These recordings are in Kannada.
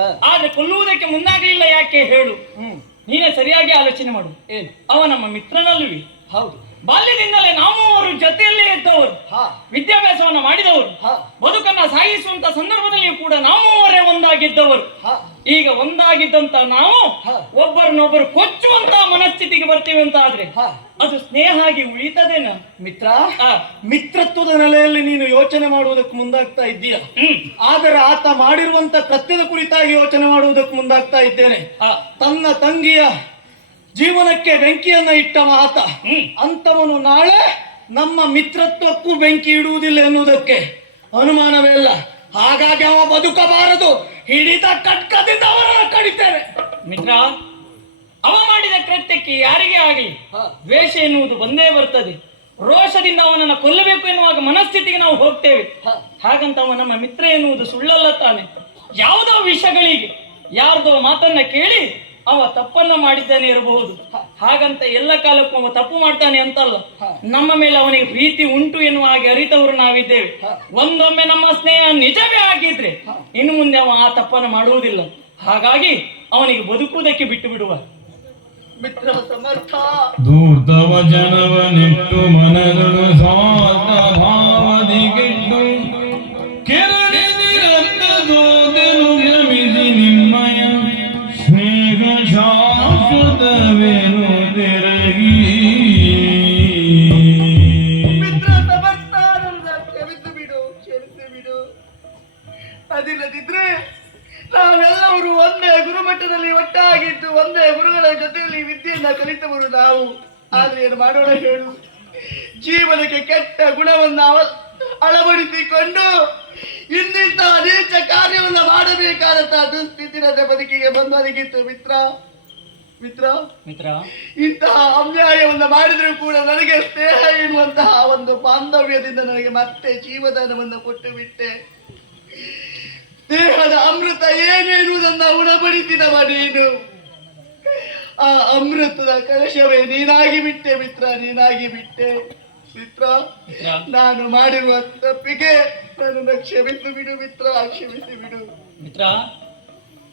ಆದ್ರೆ ಕೊಲ್ಲುವುದಕ್ಕೆ ಮುಂದಾಗಲಿಲ್ಲ ಯಾಕೆ ಹೇಳು? ಹ್ಮ್. ನೀನೇ ಸರಿಯಾಗಿ ಆಲೋಚನೆ ಮಾಡು. ಏನು? ಅವ ನಮ್ಮ ಮಿತ್ರನಲ್ಲುವಿ. ಹೌದು. ಬಾಲ್ಯದಿಂದಲೇ ನಾವು ಅವರು ಜೊತೆಯಲ್ಲೇ ಇದ್ದವರು. ಹಾ. ವಿದ್ಯಾಭ್ಯಾಸವನ್ನ ಮಾಡಿದವರು. ಹಾ. ಬದುಕನ್ನ ಸಾಗಿಸುವಂತ ಸಂದರ್ಭದಲ್ಲಿಯೂ ಕೂಡ ನಾವು ಅವರೇ ಒಂದಾಗಿದ್ದವರು. ಹಾ. ಈಗ ಒಂದಾಗಿದ್ದಂತ ನಾವು. ಒಬ್ಬರನ್ನೊಬ್ಬರು ಕೊಚ್ಚುವಂತ ಮನಸ್ಥಿತಿಗೆ ಬರ್ತೀವಿ ಅಂತ ಆದ್ರೆ ಹಾ. ಅದು ಸ್ನೇಹ ಆಗಿ ಉಳಿತದೇನ? ಮಿತ್ರ ಮಿತ್ರತ್ವದ ನೆಲೆಯಲ್ಲಿ ನೀನು ಯೋಚನೆ ಮಾಡುವುದಕ್ಕೆ ಮುಂದಾಗ್ತಾ ಇದ್ದೀಯ? ಆದರೆ ಆತ ಮಾಡಿರುವಂತ ಕೃತ್ಯದ ಕುರಿತಾಗಿ ಯೋಚನೆ ಮಾಡುವುದಕ್ಕೆ ಮುಂದಾಗ್ತಾ ಇದ್ದೇನೆ. ತನ್ನ ತಂಗಿಯ ಜೀವನಕ್ಕೆ ಬೆಂಕಿಯನ್ನ ಇಟ್ಟವ ಮಾತ. ಅಂತವನು ನಾಳೆ ನಮ್ಮ ಮಿತ್ರತ್ವಕ್ಕೂ ಬೆಂಕಿ ಇಡುವುದಿಲ್ಲ ಎನ್ನುವುದಕ್ಕೆ ಅನುಮಾನವೇ ಇಲ್ಲ ಹಾಗಾಗಿ ಅವ ಬದುಕಬಾರದು. ಹಿಡಿತ ಕಟ್ಕದಿಂದ ಅವರನ್ನು ಕಡಿತೇವೆ ಮಿತ್ರ ಅವ ಮಾಡಿದ ಕೃತ್ಯಕ್ಕೆ ಯಾರಿಗೇ ಆಗಲಿ. ದ್ವೇಷ ಎನ್ನುವುದು ಬಂದೇ ಬರ್ತದೆ. ರೋಷದಿಂದ ಅವನನ್ನ ಕೊಲ್ಲಬೇಕು ಎನ್ನುವಾಗ ಮನಸ್ಥಿತಿಗೆ ನಾವು ಹೋಗ್ತೇವೆ. ಹಾಗಂತ ಅವ ನಮ್ಮ ಮಿತ್ರ ಎನ್ನುವುದು ಸುಳ್ಳಲ್ಲ ತಾನೆ. ಯಾವುದೋ ವಿಷಯಗಳಿಗೆ ಯಾರ್ದೋ ಮಾತನ್ನ ಕೇಳಿ ಅವ ತಪ್ಪನ್ನ ಮಾಡಿದ್ದಾನೆ ಇರಬಹುದು. ಹಾಗಂತ ಎಲ್ಲ ಕಾಲಕ್ಕೂ ಅವ ತಪ್ಪು ಮಾಡ್ತಾನೆ ಅಂತಲ್ಲ. ನಮ್ಮ ಮೇಲೆ ಅವನಿಗೆ ಪ್ರೀತಿ ಉಂಟು ಎನ್ನುವ ಹಾಗೆ ಅರಿತವರು ನಾವಿದ್ದೇವೆ. ಒಂದೊಮ್ಮೆ ನಮ್ಮ ಸ್ನೇಹ ನಿಜವೇ ಆಗಿದ್ರೆ ಇನ್ನು ಮುಂದೆ ಅವ ಆ ತಪ್ಪನ್ನು ಮಾಡುವುದಿಲ್ಲ. ಹಾಗಾಗಿ ಅವನಿಗೆ ಬದುಕುವುದಕ್ಕೆ ಬಿಟ್ಟು ಬಿಡುವ. ಮಿತ್ರ ಸಮರ್ಥ ಧೂರ್ತವ ಜನವ ನೆಟ್ಟು ಮನಗಳು ಸ್ವಾರ್ಥ ಗುರುಮಟ್ಟದಲ್ಲಿ ಒಟ್ಟಾಗಿದ್ದು ಒಂದೇ ಗುರುಗಳ ಜೊತೆಯಲ್ಲಿ ವಿದ್ಯೆಯನ್ನ ಕಲಿತವರು ನಾವು. ಆದ್ರೆ ಏನು ಮಾಡೋಣ ಹೇಳು? ಜೀವನಕ್ಕೆ ಕೆಟ್ಟ ಗುಣವನ್ನ ಅಳವಡಿಸಿಕೊಂಡು ಇನ್ನಿಂತ ಅನೇಕ ಕಾರ್ಯವನ್ನ ಮಾಡಬೇಕಾದಂತಹ ದುಸ್ಥಿತಿ ನನ್ನ ಬದುಕಿಗೆ ಬಂದೊದಗಿತ್ತು ಮಿತ್ರ. ಮಿತ್ರ? ಮಿತ್ರ. ಇಂತಹ ಅನ್ಯಾಯವನ್ನು ಮಾಡಿದ್ರು ಕೂಡ ನನಗೆ ಸ್ನೇಹ ಎನ್ನುವಂತಹ ಒಂದು ಬಾಂಧವ್ಯದಿಂದ ನನಗೆ ಮತ್ತೆ ಜೀವದಾನವನ್ನು ಕೊಟ್ಟು ಬಿಟ್ಟೆ. ದೇಹದ ಅಮೃತ ಏನೆನ್ನುವುದನ್ನ ಉಣಬಡಿಸಿದವ ನೀನು ಆ ಅಮೃತದ ಕಲಶವೇ ನೀನಾಗಿ ಬಿಟ್ಟೆ ಮಿತ್ರ ನೀನಾಗಿ ಬಿಟ್ಟೆ. ಮಿತ್ರ ಮಿತ್ರ. ನಾನು ಮಾಡಿರುವ ತಪ್ಪಿಗೆ ನನ್ನನ್ನು ಕ್ಷಮಿಸಿ ಬಿಡು ಮಿತ್ರ ಕ್ಷಮಿಸಿ ಬಿಡು. ಮಿತ್ರ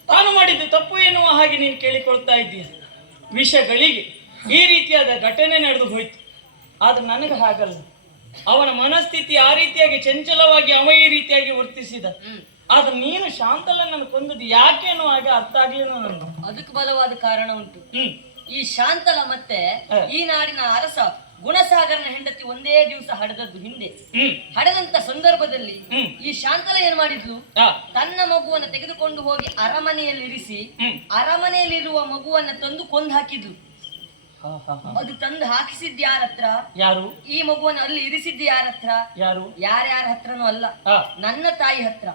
ತಾನು ಮಾಡಿದ್ದು ತಪ್ಪು ಎನ್ನುವ ಹಾಗೆ ನೀನು ಕೇಳಿಕೊಳ್ತಾ ಇದ್ದೀಯ. ವಿಷಗಳಿಗೆ ಈ ರೀತಿಯಾದ ಘಟನೆ ನಡೆದು ಹೋಯ್ತು. ಆದ್ರೆ ನನಗೆ ಹಾಗಲ್ಲ. ಅವನ ಮನಸ್ಥಿತಿ ಆ ರೀತಿಯಾಗಿ ಚಂಚಲವಾಗಿ ಅವ ಈ ರೀತಿಯಾಗಿ ವರ್ತಿಸಿದ. ಆದ್ರೆ ನೀನು ಶಾಂತಲನ್ನು ಕೊಂದದ್ದು ಯಾಕೆ ಅನ್ನೋ ಹಾಗೆ ಅರ್ಥ ಆಗ್ಲಿಲ್ಲ ನಾನು ಅದಕ್ಕೆ ಬಲವಾದ ಕಾರಣ ಉಂಟು. ಹ್ಮ್. ಈ ಶಾಂತಲ ಮತ್ತೆ ಈ ನಾಡಿನ ಅರಸ ಗುಣಸಾಗರನ ಹೆಂಡತಿ ಒಂದೇ ದಿವಸ ಹಡೆದದ್ದು ಹಿಂದೆ. ಹಡದಂತ ಸಂದರ್ಭದಲ್ಲಿ ಈ ಶಾಂತಲ ಏನ್ ಮಾಡಿದ್ಲು? ತನ್ನ ಮಗುವನ್ನ ತೆಗೆದುಕೊಂಡು ಹೋಗಿ ಅರಮನೆಯಲ್ಲಿ ಇರಿಸಿ ಅರಮನೆಯಲ್ಲಿರುವ ಮಗುವನ್ನ ತಂದು ಕೊಂದು ಹಾಕಿದ್ಲು. ಅದು ತಂದು ಹಾಕಿಸಿದ್ ಯಾರ ಹತ್ರ ಯಾರು? ಈ ಮಗುವನ್ನು ಅಲ್ಲಿ ಇರಿಸಿದ್ದು ಯಾರ ಹತ್ರ ಯಾರು? ಯಾರ್ಯಾರ ಹತ್ರನೂ ಅಲ್ಲ. ನನ್ನ ತಾಯಿ ಹತ್ರ.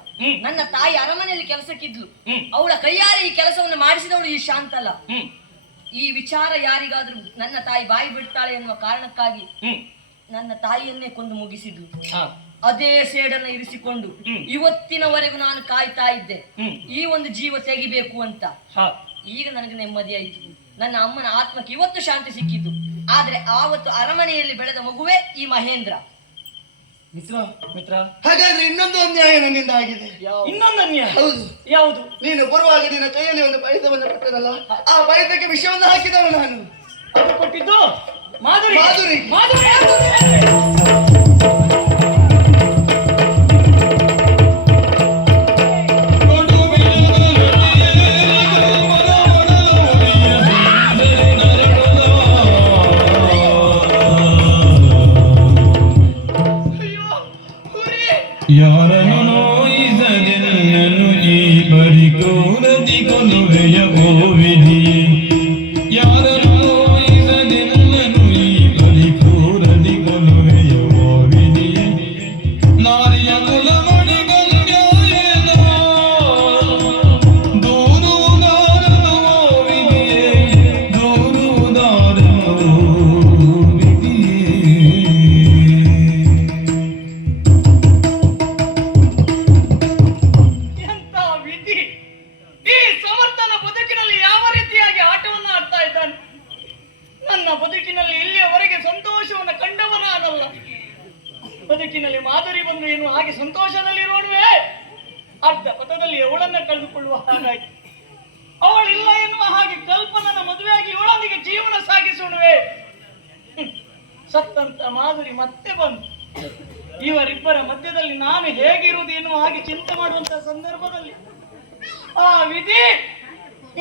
ನನ್ನ ತಾಯಿ ಅರಮನೆಯಲ್ಲಿ ಕೆಲಸಕ್ಕಿದ್ಲು. ಅವಳ ಕೈಯಾರೆ ಈ ಕೆಲಸವನ್ನು ಮಾಡಿಸಿದವಳು ಈ ಶಾಂತಲ್ಲ ಈ ವಿಚಾರ ಯಾರಿಗಾದ್ರೂ ನನ್ನ ತಾಯಿ ಬಾಯಿ ಬಿಡ್ತಾಳೆ ಎನ್ನುವ ಕಾರಣಕ್ಕಾಗಿ ನನ್ನ ತಾಯಿಯನ್ನೇ ಕೊಂದು ಮುಗಿಸಿದ್ಲು ಅದೇ ಸೇಡನ್ನ ಇರಿಸಿಕೊಂಡು ಇವತ್ತಿನವರೆಗೂ ನಾನು ಕಾಯ್ತಾ ಇದ್ದೆ. ಈ ಒಂದು ಜೀವ ತೆಗಿಬೇಕು ಅಂತ. ಈಗ ನನಗೆ ನೆಮ್ಮದಿ ಆಯ್ತು. ನನ್ನ ಅಮ್ಮನ ಆತ್ಮಕ್ಕೆ ಇವತ್ತು ಶಾಂತಿ ಸಿಕ್ಕಿತು ಆದ್ರೆ ಆವತ್ತು ಅರಮನೆಯಲ್ಲಿ ಬೆಳೆದ ಮಗುವೆ ಈ ಮಹೇಂದ್ರ. ಮಿತ್ರ ಮಿತ್ರ. ಹಾಗಾದ್ರೆ ಇನ್ನೊಂದು ಅನ್ಯಾಯ ನನ್ನಿಂದ ಆಗಿದೆ. ಇನ್ನೊಂದು ಅನ್ಯಾಯ? ಹೌದು. ಯಾವುದು? ನೀನು ಬರುವಾಗ ನಿನ್ನ ಕೈಯಲ್ಲಿ ಒಂದು ಪಾಯಸವನ್ನು ಕೊಟ್ಟದಲ್ಲ ಆ ಪಾಯಸಕ್ಕೆ ವಿಷವನ್ನು ಹಾಕಿದವನು ನಾನು. ಅದು ಕೊಟ್ಟಿದ್ದು ಮಾಧುರಿ ಮಾಧುರಿ. ಮಾಧುರಿ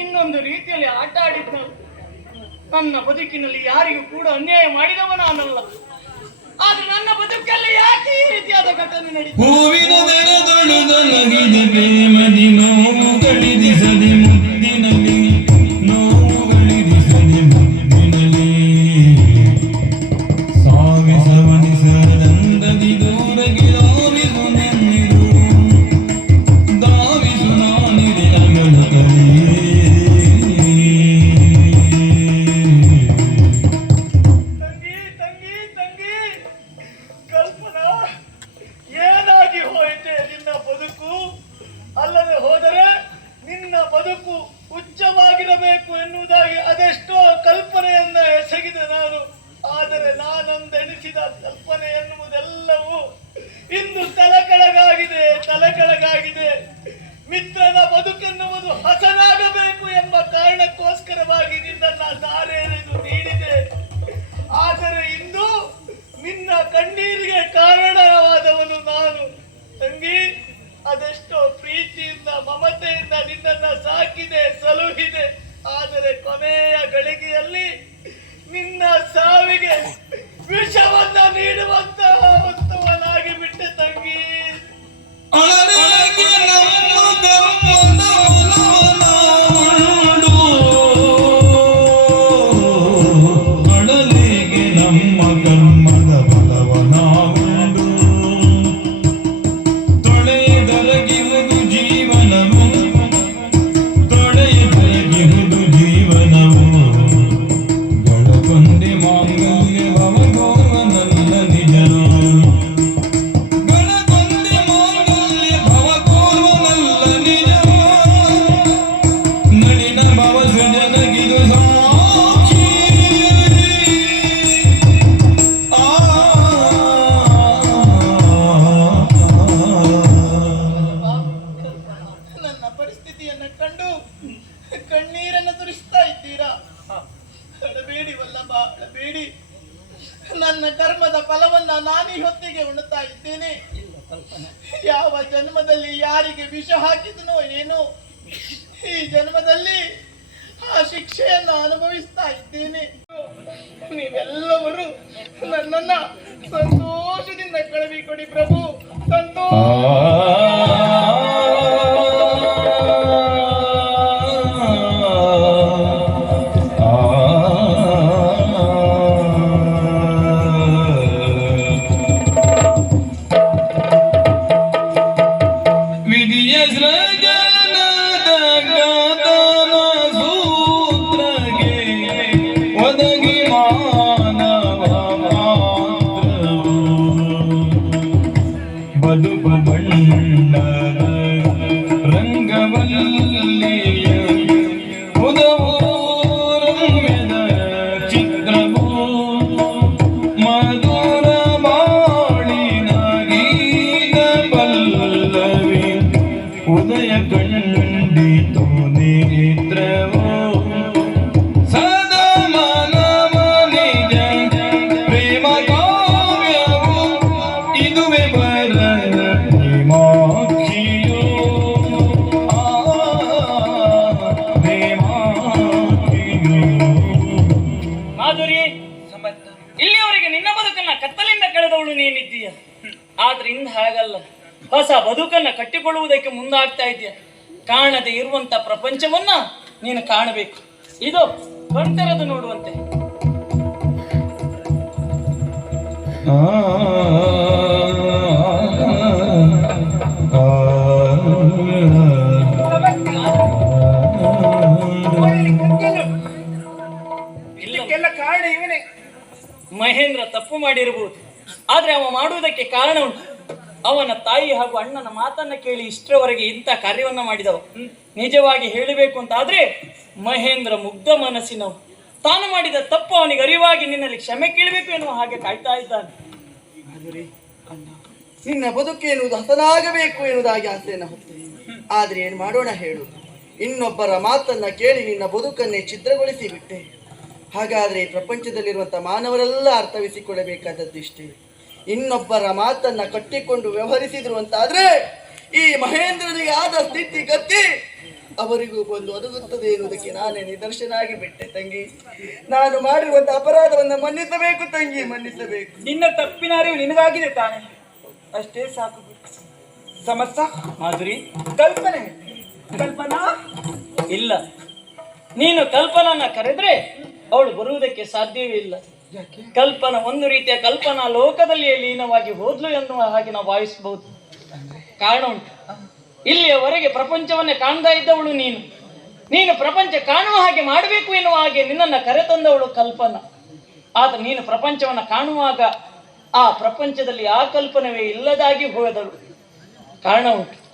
ಇನ್ನೊಂದು ರೀತಿಯಲ್ಲಿ ಆಟ ಆಡಿದ್ನಲ್ಲ ನನ್ನ ಬದುಕಿನಲ್ಲಿ ಯಾರಿಗೂ ಕೂಡ ಅನ್ಯಾಯ ಮಾಡಿದವ ನಾನಲ್ಲ. ಆದ್ರೆ ನನ್ನ ಬದುಕಲ್ಲಿ ಯಾಕೆ ಈ ರೀತಿಯಾದ ಘಟನೆ ನಡೀತು ಹೂವಿನ ನೆರದೊಳು ನನಗಿದೆ ಮದಿ ನೋವು ಮುದ್ದಿನಲ್ಲಿ. ಸಂತೋಷದಿಂದ ಕಳುಹಿಕೊಡಿ ಪ್ರಭು ಸಂತೋಷ ಕಟ್ಟಿಕೊಳ್ಳುವುದಕ್ಕೆ ಮುಂದಾಗ್ತಾ ಇದೆಯ ಕಾಣದೆ ಇರುವಂತ ಪ್ರಪಂಚವನ್ನ ನೀನು ಕಾಣಬೇಕು. ಇದು ಬಂತರದು ನೋಡುವಂತೆ. ಕಾರಣ ಇವನೇ. ಮಹೇಂದ್ರ ತಪ್ಪು ಮಾಡಿರಬಹುದು. ಆದ್ರೆ ಅವ ಮಾಡುವುದಕ್ಕೆ ಕಾರಣ ಉಂಟು ಅವನ ತಾಯಿ ಹಾಗೂ ಅಣ್ಣನ ಮಾತನ್ನ ಕೇಳಿ ಇಷ್ಟರವರೆಗೆ ಇಂಥ ಕಾರ್ಯವನ್ನ ಮಾಡಿದವ. ನಿಜವಾಗಿ ಹೇಳಬೇಕು ಅಂತ ಆದ್ರೆ ಮಹೇಂದ್ರ ಮುಗ್ಧ ಮನಸ್ಸಿನವ ತಾನು ಮಾಡಿದ ತಪ್ಪು ಅವನಿಗೆ ಅರಿವಾಗಿ ನಿನ್ನಲ್ಲಿ ಕ್ಷಮೆ ಕೇಳಬೇಕು ಎನ್ನುವ ಹಾಗೆ ಕಾಯ್ತಾ ಇದ್ದಾನೆ. ಅಣ್ಣ, ನಿನ್ನ ಬದುಕು ಎನ್ನುವುದು ಹಸನಾಗಬೇಕು ಎನ್ನುವುದಾಗಿ ಆಸೆಯನ್ನು ಹೊತ್ತೆ ಆದ್ರೆ ಏನು ಮಾಡೋಣ ಹೇಳು. ಇನ್ನೊಬ್ಬರ ಮಾತನ್ನ ಕೇಳಿ ನಿನ್ನ ಬದುಕನ್ನೇ ಛಿದ್ರಗೊಳಿಸಿ ಬಿಟ್ಟೆ. ಹಾಗಾದ್ರೆ ಈ ಪ್ರಪಂಚದಲ್ಲಿರುವಂತ ಮಾನವರೆಲ್ಲ ಅರ್ಥವಿಸಿಕೊಳ್ಳಬೇಕಾದದ್ದು ಇಷ್ಟೇ ಇನ್ನೊಬ್ಬರ ಮಾತನ್ನ ಕಟ್ಟಿಕೊಂಡು ವ್ಯವಹರಿಸಿದ್ರು ಅಂತಾದ್ರೆ ಈ ಮಹೇಂದ್ರನಿಗೆ ಆದ ಸ್ಥಿತಿ ಗತಿ ಅವರಿಗೂ ಬಂದು ಒದಗುತ್ತದೆ ಎನ್ನುವುದಕ್ಕೆ ನಾನೇ ನಿದರ್ಶನ ಆಗಿಬಿಟ್ಟೆ ತಂಗಿ. ನಾನು ಮಾಡಿರುವಂತ ಅಪರಾಧವನ್ನ ಮನ್ನಿಸಬೇಕು ತಂಗಿ ಮನ್ನಿಸಬೇಕು. ನಿನ್ನ ತಪ್ಪಿನ ಅರಿವು ನಿನಗಾಗಿದೆ ತಾನೆ. ಅಷ್ಟೇ ಸಾಕು ಸಮಸ್ಯ ಮಾಧುರಿ ಕಲ್ಪನೆ. ಕಲ್ಪನಾ? ಇಲ್ಲ. ನೀನು ಕಲ್ಪನನ್ನ ಕರೆದ್ರೆ ಅವಳು ಬರುವುದಕ್ಕೆ ಸಾಧ್ಯವೇ ಇಲ್ಲ. ಕಲ್ಪನ ಒಂದು ರೀತಿಯ ಕಲ್ಪನಾ ಲೋಕದಲ್ಲಿಯೇ ಲೀನವಾಗಿ ಹೋದ್ಲು ಎನ್ನುವ ಹಾಗೆ ನಾವು ಭಾವಿಸಬಹುದು. ಕಾರಣ ಉಂಟು. ಇಲ್ಲಿಯವರೆಗೆ ಪ್ರಪಂಚವನ್ನೇ ಕಾಣ್ತಾ ಇದ್ದವಳು ನೀನು. ನೀನು ಪ್ರಪಂಚ ಕಾಣುವ ಹಾಗೆ ಮಾಡಬೇಕು ಎನ್ನುವ ಹಾಗೆ ನಿನ್ನನ್ನು ಕರೆತಂದವಳು ಕಲ್ಪನ. ಆದ್ರೆ ನೀನು ಪ್ರಪಂಚವನ್ನು ಕಾಣುವಾಗ ಆ ಪ್ರಪಂಚದಲ್ಲಿ ಆ ಕಲ್ಪನವೇ ಇಲ್ಲದಾಗಿ ಹೋದಳು. ಕಾರಣ ಉಂಟು.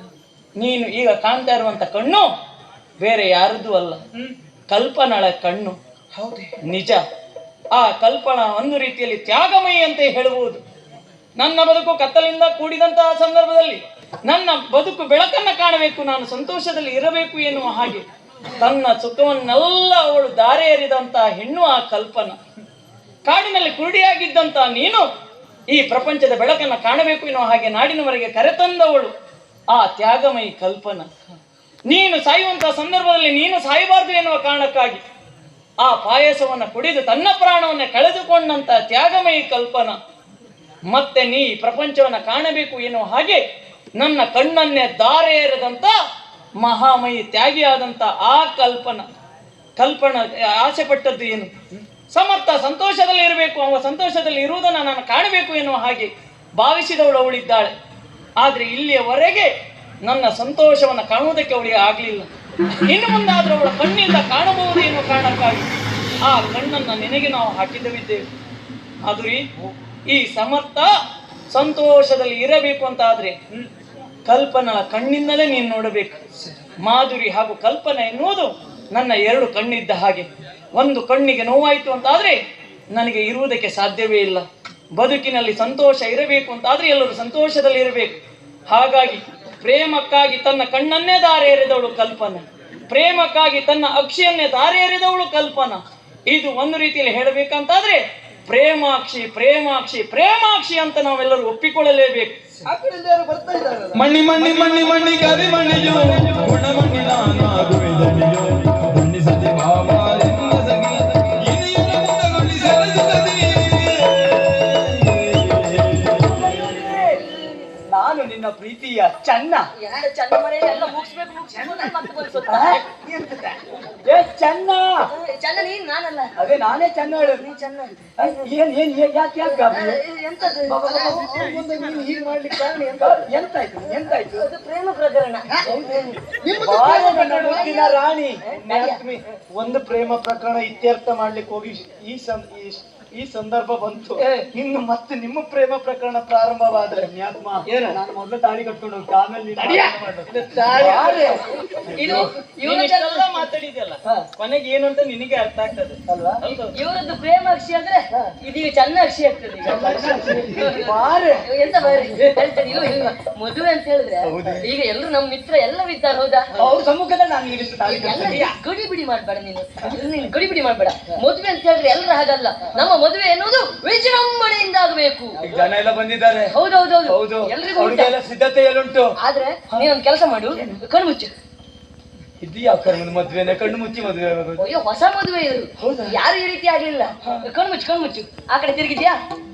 ನೀನು ಈಗ ಕಾಣ್ತಾ ಇರುವಂತ ಕಣ್ಣು ಬೇರೆ ಯಾರದ್ದು ಅಲ್ಲ. ಕಲ್ಪನಳ ಕಣ್ಣು. ಹೌದು? ನಿಜ. ಆ ಕಲ್ಪನಾ ಒಂದು ರೀತಿಯಲ್ಲಿ ತ್ಯಾಗಮಯಿ ಅಂತ ಹೇಳುವುದು. ನನ್ನ ಬದುಕು ಕತ್ತಲಿಂದ ಕೂಡಿದಂತಹ ಸಂದರ್ಭದಲ್ಲಿ ನನ್ನ ಬದುಕು ಬೆಳಕನ್ನ ಕಾಣಬೇಕು, ನಾನು ಸಂತೋಷದಲ್ಲಿ ಇರಬೇಕು ಎನ್ನುವ ಹಾಗೆ ತನ್ನ ಸುಖವನ್ನೆಲ್ಲ ಅವಳು ದಾರೆ ಎರಿದಂತಹ ಹೆಣ್ಣು ಆ ಕಲ್ಪನ. ಕಾಡಿನಲ್ಲಿ ಕುರುಡಿಯಾಗಿದ್ದಂತ ನೀನು ಈ ಪ್ರಪಂಚದ ಬೆಳಕನ್ನ ಕಾಣಬೇಕು ಎನ್ನುವ ಹಾಗೆ ನಾಡಿನವರೆಗೆ ಕರೆತಂದವಳು ಆ ತ್ಯಾಗಮಯಿ ಕಲ್ಪನ. ನೀನು ಸಾಯುವಂತಹ ಸಂದರ್ಭದಲ್ಲಿ ನೀನು ಸಾಯಬಾರದು ಎನ್ನುವ ಕಾರಣಕ್ಕಾಗಿ ಆ ಪಾಯಸವನ್ನು ಕುಡಿದು ತನ್ನ ಪ್ರಾಣವನ್ನು ಕಳೆದುಕೊಂಡಂತ ತ್ಯಾಗಮಯಿ ಕಲ್ಪನ. ಮತ್ತೆ ನೀ ಪ್ರಪಂಚವನ್ನು ಕಾಣಬೇಕು ಎನ್ನುವ ಹಾಗೆ ನನ್ನ ಕಣ್ಣನ್ನೇ ದಾರೆ ಎರೆದಂತ ಮಹಾಮಯಿ ತ್ಯಾಗಿಯಾದಂಥ ಆ ಕಲ್ಪನ. ಕಲ್ಪನ, ಆಸೆ ಪಟ್ಟದ್ದು ಏನು? ಸಮರ್ಥ ಸಂತೋಷದಲ್ಲಿ ಇರಬೇಕು ಅವ ಸಂತೋಷದಲ್ಲಿ ಇರುವುದನ್ನು ನಾನು ಕಾಣಬೇಕು ಎನ್ನುವ ಹಾಗೆ ಭಾವಿಸಿದವಳು ಅವಳಿದ್ದಾಳೆ. ಆದರೆ ಇಲ್ಲಿಯವರೆಗೆ ನನ್ನ ಸಂತೋಷವನ್ನು ಕಾಣುವುದಕ್ಕೆ ಅವಳಿಗೆ ಆಗಲಿಲ್ಲ. ಇನ್ನು ಮುಂದಾದ್ರೂ ಅವಳ ಕಣ್ಣಿಂದ ಕಾಣಬಹುದು ಕಾರಣಕ್ಕಾಗಿ ಆ ಕಣ್ಣನ್ನ ನಿನಗೆ ನಾವು ಹಾಕಿದವಿದ್ದೇವೆ. ಆದ್ರಿ, ಈ ಸಮರ್ಥ ಸಂತೋಷದಲ್ಲಿ ಇರಬೇಕು ಅಂತ ಆದ್ರೆ ಕಲ್ಪನಳ ಕಣ್ಣಿಂದಲೇ ನೀನು ನೋಡಬೇಕು. ಮಾಧುರಿ ಹಾಗೂ ಕಲ್ಪನೆ ಎನ್ನುವುದು ನನ್ನ ಎರಡು ಕಣ್ಣಿದ್ದ ಹಾಗೆ. ಒಂದು ಕಣ್ಣಿಗೆ ನೋವಾಯಿತು ಅಂತಾದ್ರೆ, ನನಗೆ ಇರುವುದಕ್ಕೆ ಸಾಧ್ಯವೇ ಇಲ್ಲ. ಬದುಕಿನಲ್ಲಿ ಸಂತೋಷ ಇರಬೇಕು ಅಂತಾದ್ರೆ ಎಲ್ಲರೂ ಸಂತೋಷದಲ್ಲಿ ಇರಬೇಕು. ಹಾಗಾಗಿ ಪ್ರೇಮಕ್ಕಾಗಿ ತನ್ನ ಕಣ್ಣನ್ನೇ ದಾರಿ ಎರೆದವಳು ಕಲ್ಪನೆ. ಪ್ರೇಮಕ್ಕಾಗಿ ತನ್ನ ಅಕ್ಷಿಯನ್ನೇ ದಾರಿ ಎರೆದವಳು ಕಲ್ಪನ. ಇದು ಒಂದು ರೀತಿಯಲ್ಲಿ ಹೇಳಬೇಕಂತಾದ್ರೆ ಪ್ರೇಮಾಕ್ಷಿ ಪ್ರೇಮಾಕ್ಷಿ ಪ್ರೇಮಾಕ್ಷಿ ಅಂತ ನಾವೆಲ್ಲರೂ ಒಪ್ಪಿಕೊಳ್ಳಲೇಬೇಕು. ಮಣ್ಣಿ ಮಣ್ಣಿ ಮಣ್ಣಿ ಮಣ್ಣಿ ಕರಿ ಮಣ್ಣಿಯೋ. ಗುಣ ಮಣ್ಣಿ ನಾನಾಗುವೆ ಪ್ರೀತಿಯ ಚನ್ನ. ಎರಡು ಚಂದ ಮರೆ ಎಲ್ಲ ಮುಗಿಸ್ಬೇಕು ಮುಗಿಸ್ಬೇಕು. ನಾನು ಮತ್ತೆ ಏ ಚನ್ನ. ಚಂದ ನೀನ್ ನಾನಲ್ಲ. ಅದೇ ನಾನೇ ಚನ್ನ ಹೇಳು. ನೀ ಚಂದ ಏನ್ ಏನ್ ಯಾಕೆ ಯಾಕೆ? ಗಾಬರಿ ಎಂತದ್ದು ಮುಂದೆ ನೀನು ಹೀಗೆ ಮಾಡ್ಲಿಕ್ಕೆ ಕಾರಣ ಎಂತ? ಎಂತಾಯ್ತು ಎಂತಾಯ್ತು? ಅದು ಪ್ರೇಮ ಪ್ರಕರಣ. ನನ್ನ ಮುದ್ದಿನ ರಾಣಿ. ಒಂದು ಪ್ರೇಮ ಪ್ರಕರಣ ಇತ್ಯರ್ಥ ಮಾಡ್ಲಿಕ್ಕೆ ಹೋಗಿ ಈ ಸಂ ಈ- ಸಂದರ್ಭ ಬಂತು. ಇನ್ನು ಮತ್ತೆ ನಿಮ್ಮ ಪ್ರೇಮ ಪ್ರಕರಣ ಪ್ರಾರಂಭವಾದ್ರೆ. ಏನ? ನಾನು ಮೊದಲು ತಾಳಿ ಕಟ್ಕೊಂಡು ಹೋಗ್ತೀನಿ ಆಮೇಲೆ ಮಾತಾಡಿದ್ಯಲ್ಲ? ಕೊನೆಗೆ ಏನು ಅಂತ ನಿನಗೆ ಅರ್ಥ ಆಗ್ತದೆ. ಅಲ್ವಾ? ಇವರದ್ದು ಪ್ರೇಮ ಅಕ್ಷಿ ಅಂದ್ರೆ ಇದೀಗ ಚನ್ನ ಅಕ್ಷಿ ಆಗ್ತದೆ ಬಾರೆ. ಎಂತ ಬಾರಿ? ಹೇಳ್ತೇನೆ ಮದುವೆ ಅಂತ ಹೇಳಿದ್ರೆ ಈಗ ಎಲ್ಲರೂ ನಮ್ಮ ಮಿತ್ರ ಎಲ್ಲ ಇದ್ದಾರೆ ಹೌದಾ? ಅವ್ರ ಸಮ್ಮುಖದ ನಾನು ಈಗ ತಾಳಿ ಎಲ್ಲ ಕಟ್ತೀನಿ. ಗಡಿ ಬಿಡಿ ಮಾಡ್ಬೇಡ ನೀನು. ಗಡಿಬಿಡಿ ಗಡಿ ಬಿಡಿ ಮಾಡ್ಬೇಡ. ಮದುವೆ ಅಂತ ಹೇಳಿದ್ರೆ ಎಲ್ಲರೂ ಹಾಗಲ್ಲ. ನಮ್ಮ ಮದುವೆ ಅನ್ನೋದು ವಿಜೃಂಭಣೆಯಿಂದ ಆಗಬೇಕು ಜನ ಎಲ್ಲ ಬಂದಿದ್ದಾರೆ. ಹೌದೌದೌದು ಹೌದು ಎಲ್ರಿಗೂ ಅವ್ರಿಗೆಲ್ಲ ಸಿದ್ಧತೆ ಎಲ್ಲುಂಟು ಆದ್ರೆ ನೀನೊಂದು ಕೆಲಸ ಮಾಡು. ಕಣ್ಮುಚ್ಚು ಇದು ಯಾವ ಕರ್ಮದ ಮದ್ವೆನೆ? ಕಣ್ಣು ಮುಚ್ಚಿ ಮದ್ವೆ ಅಯ್ಯೋ ಹೊಸ ಮದುವೆ ಇದು. ಯಾರು ಈ ರೀತಿ ಆಗ್ಲಿಲ್ಲ. ಕಣ್ಮುಚ್ಚು ಕಣ್ಮುಚ್ಚು ಆ ಕಡೆ ತಿರುಗಿದ್ಯಾ?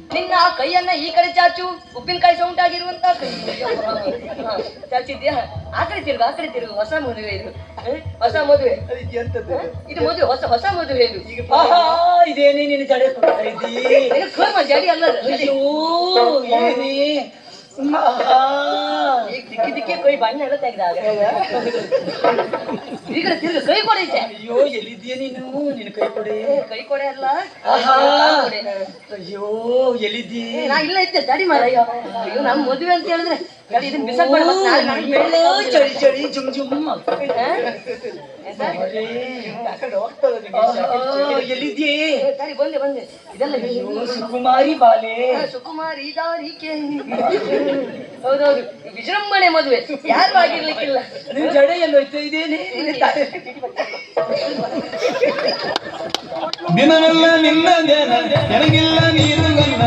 ನಿನ್ನ ಕೈಯನ್ನ ಈ ಕಡೆ ಚಾಚು ಉಪ್ಪಿನಕಾಯಿ ಸೌಂಟ್ ಆಗಿರುವಂತ ಕೈ ಚಾಚಿದ್ಯಾ ಆ ಕಡೆ ತಿರುಗು ಆ ಕಡೆ ತಿರುಗು ಹೊಸ ಮದುವೆ. ಇದು? ಹೊಸ ಮದುವೆ ಇದು ಮದುವೆ ಹೊಸ ಹೊಸ ಮದುವೆ ಇದು. ಇದೇನೇ ನಿನ್ನ ಜಡೆ? ಜಡಿ ಅಲ್ಲ ಈಗ ದಿಕ್ಕಿ ದಿಕ್ಕಿ ಕೈ ಬಣ್ಣ ಎಲ್ಲ ತೆಗ್ದಾಗ ಈಗ ಕಡೆ ತಿರುಗು ಕೈ ಕೊಡೈತೆ ಅಯ್ಯೋ ಎಲ್ಲಿದ್ದೀಯ ನೀನು ನಿನ್ನ ಕೈ ಕೊಡೆ ಕೈ ಕೊಡೆ ಅಲ್ಲ. ಅಯ್ಯೋ ಎಲ್ಲಿದ್ದೀ ನಾ ಇಲ್ಲ ಇದ್ದೆ ತಡಿ ಮಾರ ಅಯ್ಯೋ ಅಯ್ಯೋ ನಮ್ಮ ಮದುವೆ ಅಂತ ಹೇಳಿದ್ರೆ ಚಳಿ ಚಳಿ ಜುಮ್ ಜುಮ್. ಎಲ್ಲಿದ್ಯೇ ಸರಿ? ಬಂದೆ ಬಂದೆ ಇದೆಲ್ಲ ಸುಕುಮಾರಿ ಬಾಲೆ. ಸುಕುಮಾರಿ ದಾರಿಕೆ. ಹೌದೌದು. ವಿಜೃಂಭಣೆ ಮದುವೆ. ಯಾರು ಆಗಿರ್ಲಿಕ್ಕಿಲ್ಲ. ನಿನ್ ಜಡೆ ಎಲ್ಲೋಯ್ತು ಇದೇನೆ? ದಿನವೆಲ್ಲ ನಿನ್ನ ಧ್ಯಾನ ನನಗಿಲ್ಲ ನೀರು ನನ್ನ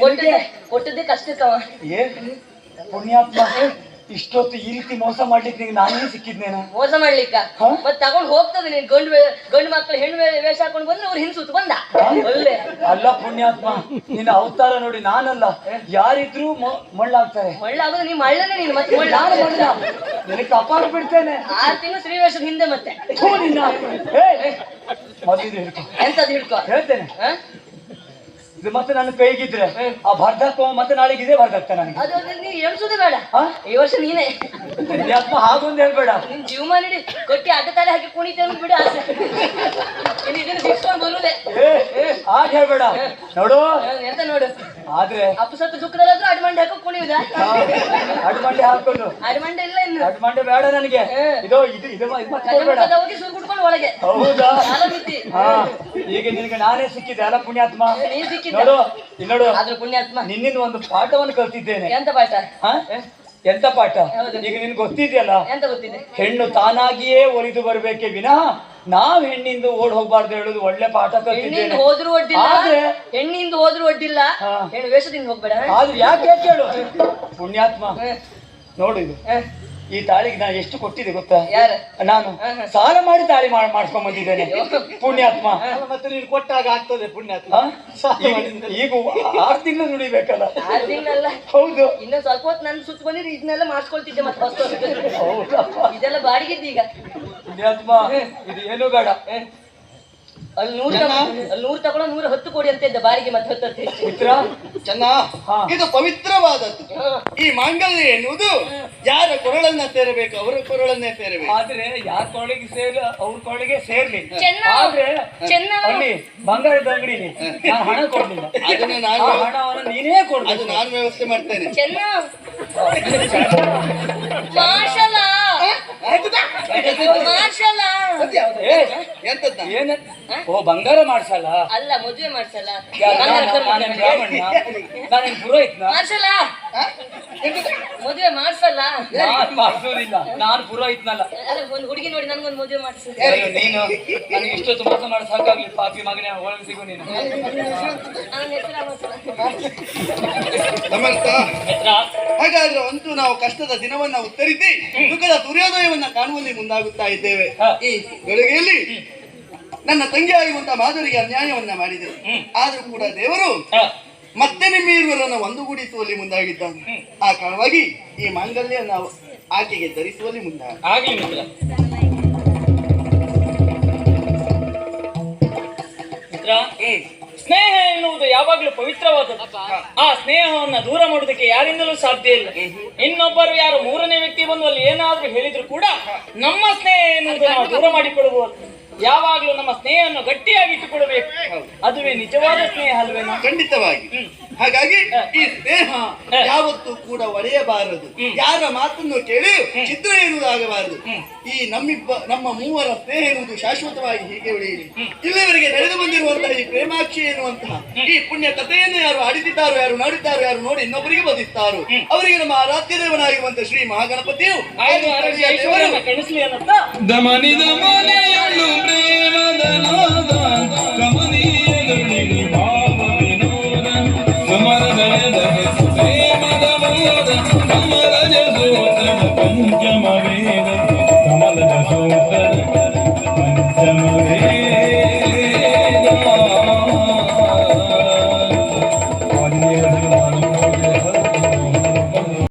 ಕೊಟ್ಟದ್ದೇ ಕೊಟ್ಟದ್ದೇ ಕಷ್ಟಕ್ಕವ ಏನ್ ಪುಣ್ಯಾತ್ಮ ಇಷ್ಟೊತ್ತು ಈ ರೀತಿ ಮೋಸ ಮಾಡ್ಲಿಕ್ಕೆ ನಿಂಗೆ ನಾನೇ ಸಿಕ್ಕಿದ್ನೇನ? ಮೋಸ ಮಾಡ್ಲಿಕ್ಕ? ಮತ್ ತಗೊಂಡ್ ಹೋಗ್ತದೆ ನೀನ್ ಗಂಡು ಗಂಡು ಮಕ್ಳು ಹೆಣ್ಣು ವೇಷ ಹಾಕೊಂಡು ಬಂದ್ರೆ ಅವ್ರು ಹಿಂಸುತ್ತು ಬಂದ. ಒಳ್ಳೆ. ಅಲ್ಲ ಪುಣ್ಯಾತ್ಮ ನಿನ್ನ ಅವತಾರ ನೋಡಿ ನಾನಲ್ಲ ಯಾರಿದ್ರು ಮಳ್ಳಾಗ್ತಾರೆ. ಮಳ್ಳಾಗುದ್ ನಿಮ್ಮ ನೀ ಮಳ್ಳನೆ ನೀನು ಮತ್ತೆ ನಾನು ಮಳ್ಳ ನಿನಗೆ ತಪ್ಪಾಗಿ ಬಿಡ್ತೇನೆ ಆರು ತಿಂಗಳು ಶ್ರೀವೇಶದ ಹಿಂದೆ ಮತ್ತೆ ಹಿಡ್ಕೊ. ಎಂತದ್ ಹಿಡ್ಕೊ? ಹೇಳ್ತೇನೆ? ಇದು ಮತ್ತೆ ನನ್ನ ಕೈಗಿದ್ರೆ. ಆ ಬರ್ದಕ್ಕ ಮತ್ತೆ ನಾಳೆಗೆ ಇದೇ ಬರ್ದಕ್ಕ ನನಗೆ. ಅದು ನೀ ಬೇಡ? ಈ ವರ್ಷ ನೀನೇ. ಪುಣ್ಯಾತ್ಮ ಹಾಗೊಂದು ಹೇಳ್ಬೇಡ. ನಿನ್ ಜೀವಮಾನ ಇಡಿ ಕೊಟ್ಟಿ ಅಡ್ಡ ತಲೆ ಹಾಕಿ ಕುಣಿತ ಬಿಡು ಆಸೆ. ಇನ್ನು ಇದನ್ನ ಹಾಗೆ ಹೇಳ್ಬೇಡ. ನೋಡು. ಎಂತ ನೋಡು? ಆದ್ರೆ ಅಪ್ಪಸತ್ತು ದುಃಖದಲ್ಲಾದ್ರೂ ಹಾಕೋ ಕುಣಿಯುದ ಅಡ್ಮಂಡೆ ಹಾಕೊಂಡು ಅಡ್ಮಂಡೆ ಇಲ್ಲ ಇನ್ನು. ಅಡ್ಮಂಡೆ ಬೇಡ ನನಗೆ. ಇದು ಇದು ಇದು ಹೋಗಿ ಸುರ್ ಕುಟ್ಕೊಂಡು ಒಳಗೆ. ಹೌದಾ? ಹಾ. ಈಗ ನಿನಗೆ ನಾನೇ ಸಿಕ್ಕಿದೆ ಅಲ್ಲ ಪುಣ್ಯಾತ್ಮ? ನೀ ಸಿಕ್ಕಿದ್ದ. ನೋಡು ಇಲ್ಲಿ ನೋಡು. ಪುಣ್ಯಾತ್ಮ. ನಿನ್ನಿಂದ ಒಂದು ಪಾಠವನ್ನು ಕಲ್ತಿದ್ದೇನೆ. ಎಂತ ಪಾಠ? ಹಾ? ಎಂತ ಪಾಠ. ಈಗ ನಿನ್ ಗೊತ್ತಿದೆಯಲ್ಲ? ಹೆಣ್ಣು ತಾನಾಗಿಯೇ ಒಲಿದು ಬರ್ಬೇಕೆ ವಿನಃ ನಾವ್ ಹೆಣ್ಣಿಂದ ಓಡ್ ಹೋಗ್ಬಾರ್ದು ಹೇಳುದು ಒಳ್ಳೆ ಪಾಠ ಕಲ್ತಿದ್ದೇನೆ. ಹೋದ್ರು ಒಡ್ಡಿಲ್ಲ ಆದ್ರೆ ಹೆಣ್ಣಿಂದ ಹೋದ್ರು ಒಡ್ಡಿಲ್ಲ. ಹೆಣ್ಣು ವೇಷದಿಂದ ಹೋಗ್ಬೇಡ. ಆದ್ರೆ ಯಾಕೆ ಕೇಳು ಪುಣ್ಯಾತ್ಮ. ನೋಡು ಇದು. ಈ ತಾಳಿಗೆ ನಾನು ಎಷ್ಟು ಕೊಟ್ಟಿದೆ ಗೊತ್ತಾ? ಯಾರ? ನಾನು. ಸಾಲ ಮಾಡಿ ತಾಳಿ ಮಾಡ್- ಮಾಡ್ಕೊಂಡ್ ಬಂದಿದ್ದೇನೆ. ಪುಣ್ಯಾತ್ಮ. ಮತ್ತೆ ನೀನು ಕೊಟ್ಟಾಗ ಆಗ್ತದೆ ಪುಣ್ಯಾತ್ಮ. ಈಗ- ಈಗ ಆರು ತಿಂಗಳು ದುಡಿಬೇಕಲ್ಲ? ಆರು ತಿಂಗಳಲ್ಲ. ಹೌದು. ಇನ್ನೊಂದ್ ಸ್ವಲ್ಪ ಹೊತ್ತು ನನ್ ಸುತ್ತ ಬಂದಿದ್ರೆ ಇದನ್ನೆಲ್ಲ ಮಾಡ್ಸ್ಕೊಳ್ತಿದ್ದೆ ಮತ್ತೆ ಹೊಸ ಹೌದಪ್ಪ. ಇದೆಲ್ಲ ಬಾಡಿಗೆದ್ದು ಈಗ. ಪುಣ್ಯಾತ್ಮ ಇದು ಏನು ಬೇಡ. ಅಲ್ಲಿ ನೂರ ಅಲ್ಲಿ ನೂರು ತಗೊಳ್ಳೋ ನೂರ ಹತ್ತು ಕೊಡಿ ಅಂತ ಇದ್ದ ಬಾರಿಗೆ ಮತ್ತೆ ಹತ್ತು ಹತ್ತು ಹೆಚ್ಚು. ಮಿತ್ರ ಚೆನ್ನ? ಇದು ಪವಿತ್ರವಾದದ್ದು. ಈ ಮಾಂಗಲ್ಯ ಎನ್ನುವುದು ಯಾರ ಕೊರಳನ್ನ ಸೇರಬೇಕು? ಅವರ ಕೊರಳನ್ನೇ ಸೇರಬೇಕು. ಆದ್ರೆ ಯಾರ ಕೋಳಿಗೆ ಸೇರ ಅವ್ರ ಕೋಳಿಗೆ ಸೇರ್ಲಿ. ಚೆನ್ನ. ಆದ್ರೆ ಚೆನ್ನ. ಅಲ್ಲಿ ಬಂಗಾರದ ಅಂಗಡಿಲಿ. ನಾನು ಹಣ ಕೊಡ್ಲಿಲ್ಲ. ಅದನ್ನ ನಾನು ಆ ಹಣವನ್ನು ನೀನೇ ಅದು ಕೊಡ್ಬೇಕು ನಾನು ವ್ಯವಸ್ಥೆ ಮಾಡ್ತೇನೆ. ಚೆನ್ನ. ಏ, ಎಂತದ್ದ ಏನ? ಓ ಬಂಗಾರ ಮಾಡ್ಸಲ್ಲ ಅಲ್ಲ ಮದುವೆ ಮಾಡ್ಸಲ್ಲ ನಾನೇನ್ ಬ್ರಾಹ್ಮಣ ನಾನೇನ್ ಪುರೋಹಿತ್ನ? ಮಾರ್ಷಲ! ಮದುವೆ ಮಾಡ್ಸಲ್ಲ ನಾನ್ ಮಾಡ್ಸೋದಿಲ್ಲ ನಾನ್ ಪುರೋಹಿತ್ನಲ್ಲ. ಅಲ್ಲ ಒಂದು ಹುಡುಗಿ ನೋಡಿ ನನ್ಗೊಂದು ಮದುವೆ ಮಾಡಿಸು. ಅಯ್ಯೋ, ನೀನು? ನನಗೆ ಇಷ್ಟೊತ್ತು ಮೋಸ ಮಾಡಿ ಸಾಕಾಗ್ಲಿ ಪಾಪಿ ಮಗನೇ ಒಳಗೆ ಸಿಗು ನೀನು. ನನ್ನ ಹೆಸರು ಸಮರ್ಥ ಹಾಗಾದ್ರೆ ಅಂತೂ ನಾವು ಕಷ್ಟದ ದಿನವನ್ನ ಉತ್ತರಿಸಿ ದುಃಖದ ಸೂರ್ಯೋದಯವನ್ನ ಕಾಣುವಲ್ಲಿ ಮುಂದಾಗುತ್ತಾ ಇದ್ದೇವೆ. ಹಾ. ಈ ಗಳಿಗೆಯಲ್ಲಿ ನನ್ನ ತಂಗಿ ಆಗಿರುವಂತಹ ಮಾಧುರಿಗೆ ಅನ್ಯಾಯವನ್ನ ಮಾಡಿದೆ. ಆದ್ರೂ ಕೂಡ ದೇವರು ಮತ್ತೆ ನಿಮ್ಮ ಇರುವರನ್ನ ಒಂದುಗೂಡಿಸುವಲ್ಲಿ ಮುಂದಾಗಿದ್ದಾನೆ. ಆ ಕಾರಣವಾಗಿ ಈ ಮಾಂಗಲ್ಯ ನಾವು ಆಕೆಗೆ ಧರಿಸುವಲ್ಲಿ ಮುಂದಾಗ ಆಗ್ಲಿ ಮಿತ್ರ ಮಿತ್ರ ಸ್ನೇಹ ಎನ್ನುವುದು ಯಾವಾಗ್ಲೂ ಪವಿತ್ರವಾದದ್ದು. ಆ ಸ್ನೇಹವನ್ನ ದೂರ ಮಾಡೋದಕ್ಕೆ ಯಾರಿಂದಲೂ ಸಾಧ್ಯ ಇಲ್ಲ. ಇನ್ನೊಬ್ಬರು ಯಾರು ಮೂರನೇ ವ್ಯಕ್ತಿ ಬಂದು ಅಲ್ಲಿ ಏನಾದ್ರೂ ಹೇಳಿದ್ರು ಕೂಡ ನಮ್ಮ ಸ್ನೇಹ ಎನ್ನುವುದು ನಾವು ದೂರ ಮಾಡಿಕೊಡುವುದು ಯಾವಾಗ್ಲೂ ನಮ್ಮ ಸ್ನೇಹವನ್ನು ಗಟ್ಟಿಯಾಗಿ ಇಟ್ಟುಕೊಳ್ಬೇಕು ಅದುವೇ ನಿಜವಾದ ಸ್ನೇಹ ಅಲ್ವೇ ಖಂಡಿತವಾಗಿ. ಹಾಗಾಗಿ ಈ ಸ್ನೇಹ ಯಾವತ್ತೂ ಕೂಡ ಒಡೆಯಬಾರದು. ಯಾರ ಮಾತನ್ನು ಕೇಳಿ ಚಿತ್ರ ಇರುವುದಾಗಬಾರದು ಈ ನಮ್ಮಿಬ್ಬ ನಮ್ಮ ಮೂವರ ಸ್ನೇಹ ಎನ್ನುವುದು ಶಾಶ್ವತವಾಗಿ ಹೀಗೆ ಉಳಿಯಲಿ ಇಲ್ಲಿವರೆಗೆ ನಡೆದು ಬಂದಿರುವಂತಹ ಈ ಪ್ರೇಮಾಕ್ಷಿ ಎನ್ನುವಂತಹ ಈ ಪುಣ್ಯ ಕಥೆಯನ್ನು ಯಾರು ಆಡಿದ್ದಾರೋ ಯಾರು ನೋಡಿದ್ದಾರೋ ಯಾರು ನೋಡಿ ಇನ್ನೊಬ್ಬರಿಗೆ ಬದಿಸ್ತಾರೋ ಅವರಿಗೆ ನಮ್ಮ ಆರಾಧ್ಯ ದೇವನಾಗಿರುವಂತಹ ಶ್ರೀ ಮಹಾಗಣಪತಿಯು ಕಮ